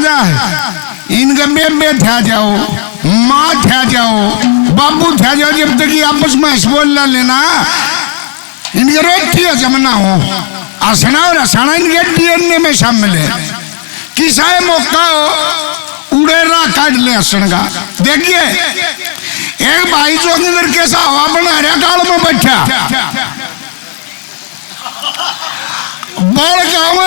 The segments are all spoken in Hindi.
राजा है, इनका बेबे ठा जाओ, माँ ठा जाओ, बाबू ठा जाओ, जब तक ये आपस में हंस बोल ना लेना इनके रोटी जमना हो। आसना और आसाना इनके डीएनए में शामिल है। किसा है मौका हो उड़ेरा काट ले हसन का। देखिए एक भाई जो अंदर कैसा हवा बना रहा काल में बैठा बड़ गाँव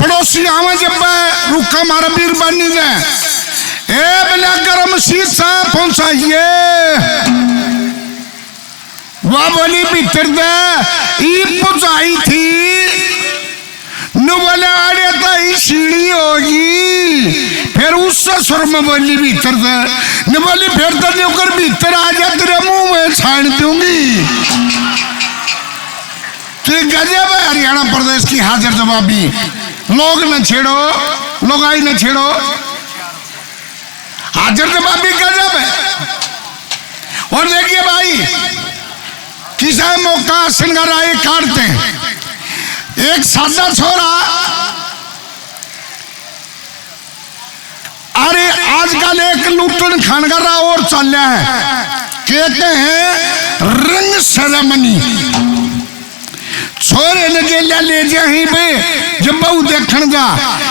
पड़ोसी गाँव जब रुखा मारा बीर बनी दे ए बिना गरम शीशा पहुंचाइए वह बोली भीतर दे ई पहुंचाई थी न बोले आड़े तो ई सीढ़ी होगी फिर उससे सुर में बोली भीतर दे न बोली फिर तो देकर भीतर आ जा तेरे मुंह में छाड़ दूंगी। कि गजब है हरियाणा प्रदेश की हाजिर जवाबी। लोग न छेड़ो, लोग आई न छेड़ो, हाजिर जवाबी गजब है। और देखिए भाई किसा मौका सिंगराई काटते हैं। एक सादा छोरा, अरे आजकल एक लुटन खानगारा और चल रहा है, कहते हैं रिंग सेरेमनी। छोरे ने ले जाए पे जब बहु देखन जा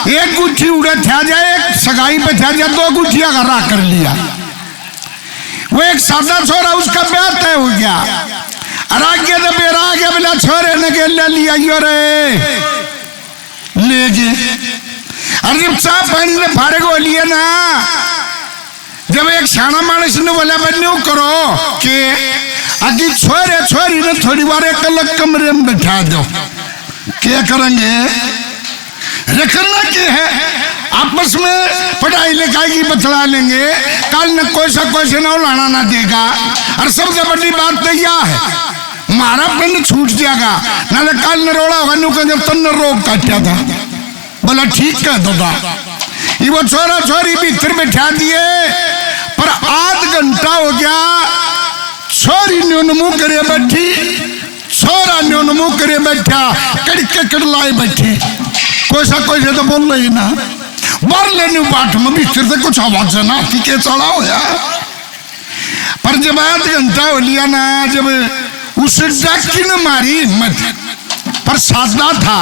एक गुठी उड़े था जाए, एक सगाई पे था जाए, दो गुठिया का राह कर लिया। वो एक सादा छोरा उसका ब्याह तय हो गया। अरागे तो बेरा के बिना छोरे ने ले लिया यो रे ले गए। अरे जब चाह पानी ने फाड़े को लिए ना, जब एक शाना मानस ने बोला बन्यू करो कि अभी छोरे छोरी ने थोड़ी बार एक अलग कमरे में बैठा दो। क्या करेंगे? रखना क्या है, आपस में पढ़ाई लिखाई की बतला लेंगे, कल न कोई से ना लाना ना देगा। और सबसे बड़ी बात तो यह है हमारा पिंड छूट जाएगा, ना कल न रोड़ा होगा नु जब तन रोग काटा था। बोला ठीक है दादा। ये वो छोरा छोरी भीतर बैठा दिए, पर आध घंटा हो गया छोरी ने मुंह करे बैठी, छोरा ने मुंह करे बैठा, कड़के कड़लाए बैठी। कोई सा तो बोल रही ना मर लेने बाट में भीतर से कुछ आवाज है ना कि चला हो यार। पर जब आध घंटा हो लिया ना, जब उस डाकी ने मारी हिम्मत, पर साधना था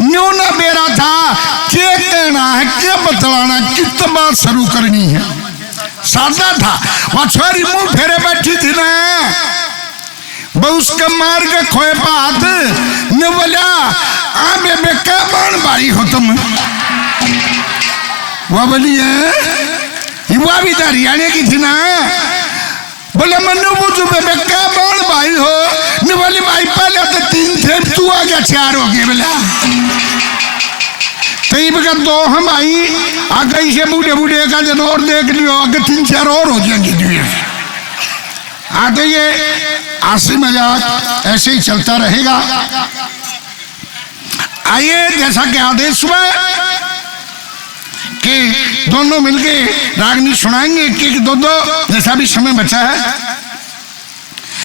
न्यू ना बेरा था, क्या कहना है, क्या बतलाना, कितना बात शुरू करनी है। साधा था वह छोरी मुंह फेरे बैठी थी ना, उसका मार के खोए बात ने बोला आ बेबे क्या बाण भाई हो तुम। वह बोली है वह भी तो हरियाणा की थी ना, बोले मनु पूछू बेबे क्या बाण भाई हो। ने बोली भाई पहले तो 3 थे, तू आ गया 4 हो गए। बोला दो हम आई आगे से बूढ़े बूढ़े का जन और देख लियो, आगे 3-4 और हो जाएंगे। आते ये हंसी मजाक ऐसे ही चलता रहेगा। आइए जैसा कि आदेश हुआ कि दोनों मिलके रागनी सुनाएंगे, कि दो जैसा भी समय बचा है।